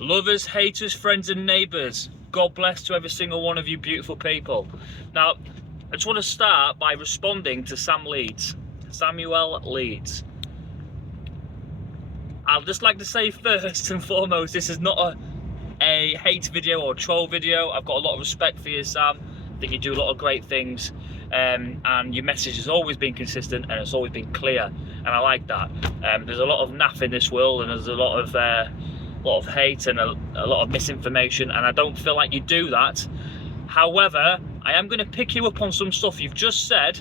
Lovers, haters, friends and neighbours, God bless to every single one of you beautiful people. Now, I just want to start by responding to Samuel Leeds. I'd just like to say first and foremost, this is not a hate video or troll video. I've got a lot of respect for you, Sam. I think you do a lot of great things, and your message has always been consistent and it's always been clear, and I like that. There's a lot of naff in this world, and there's a lot of hate and a lot of misinformation, and I don't feel like you do that. However, I am going to pick you up on some stuff you've just said,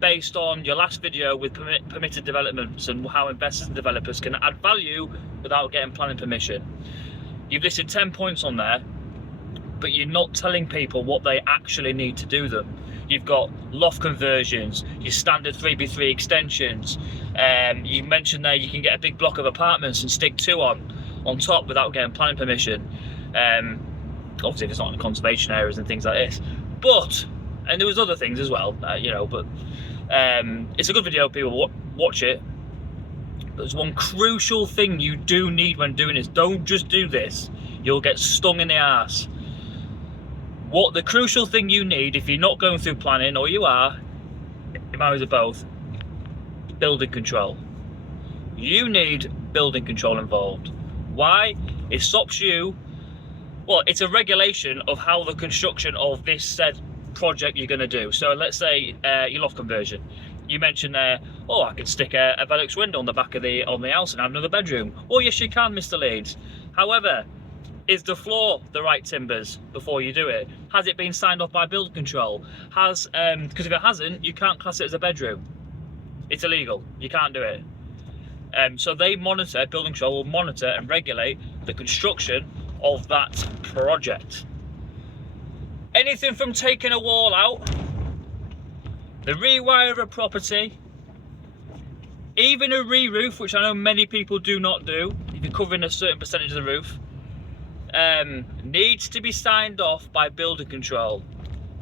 based on your last video with permitted developments and how investors and developers can add value without getting planning permission. You've listed 10 points on there, but you're not telling people what they actually need to do them. You've got loft conversions, your standard 3x3 extensions. You mentioned there you can get a big block of apartments and stick 2 on top without getting planning permission. Obviously if it's not in conservation areas and things like this. But, and there was other things as well, you know, but it's a good video, people watch it. But there's one crucial thing you do need when doing this. Don't just do this, you'll get stung in the arse. What the crucial thing you need, if you're not going through planning, or you are, it matters of both, building control. You need building control involved. Why? It stops you, well, it's a regulation of how the construction of this said project you're going to do. So let's say your loft conversion. You mentioned there, oh, I can stick a Velux window on the back of the house and have another bedroom. Oh yes you can, Mr. Leeds. However, is the floor the right timbers before you do it? Has it been signed off by building control? Because if it hasn't, you can't class it as a bedroom. It's illegal, you can't do it. So they monitor, building control will monitor and regulate the construction of that project. Anything from taking a wall out, the rewire of a property, even a re-roof, which I know many people do not do, if you're covering a certain percentage of the roof, needs to be signed off by building control.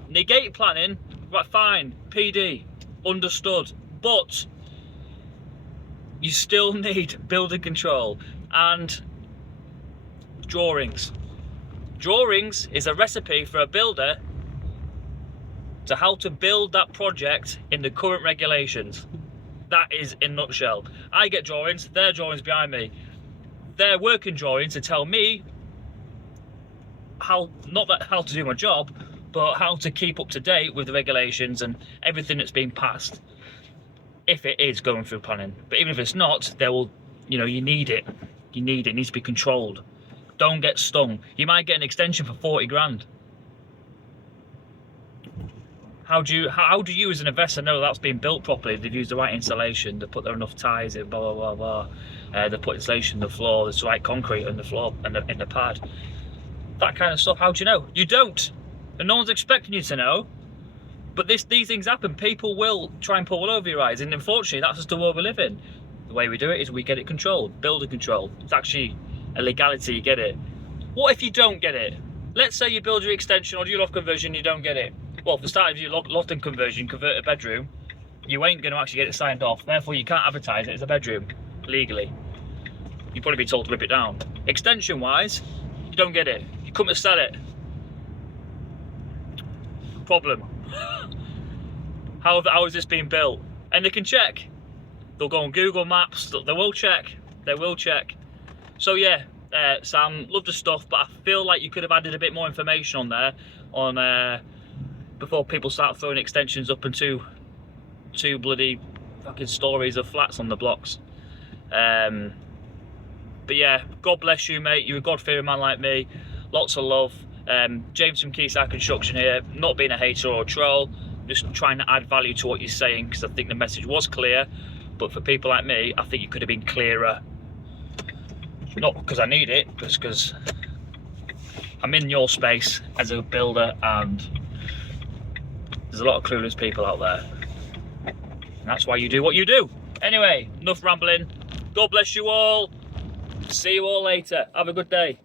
Negate planning, right, fine, PD, understood, but you still need building control and drawings. Drawings is a recipe for a builder to how to build that project in the current regulations. That is in a nutshell. I get drawings, their drawings behind me. Their working drawings to tell me how, not that how to do my job, but how to keep up to date with the regulations and everything that's being passed, if it is going through planning. But even if it's not, there will, you know, you need it. You need it. It needs to be controlled. Don't get stung. You might get an extension for 40 grand. How do you as an investor know that's been built properly? They've used the right insulation, they put there enough ties in, blah blah blah blah. They put insulation in the floor, there's the right concrete in the floor and in the pad. That kind of stuff, how do you know? You don't. And no one's expecting you to know. But these things happen. People will try and pull all over your eyes, and unfortunately that's just the world we live in. The way we do it is we get it controlled, builder control. It's actually a legality, you get it. What if you don't get it? Let's say you build your extension or do your loft conversion, you don't get it. Well, for the start of your loft and conversion, convert a bedroom, you ain't going to actually get it signed off. Therefore, you can't advertise it as a bedroom legally. You'll probably be told to rip it down. Extension-wise, you don't get it. You come to sell it. Problem. How is this being built? And they can check. They'll go on Google Maps. They will check. They will check. So yeah, Sam, love the stuff, but I feel like you could have added a bit more information on there, before people start throwing extensions up into two bloody fucking stories of flats on the blocks. But yeah, God bless you, mate. You're a God-fearing man like me. Lots of love. James from Keyside Construction here, not being a hater or a troll, just trying to add value to what you're saying, because I think the message was clear. But for people like me, I think you could have been clearer. Not because I need it, but because I'm in your space as a builder, and there's a lot of clueless people out there. And that's why you do what you do. Anyway, enough rambling. God bless you all. See you all later. Have a good day.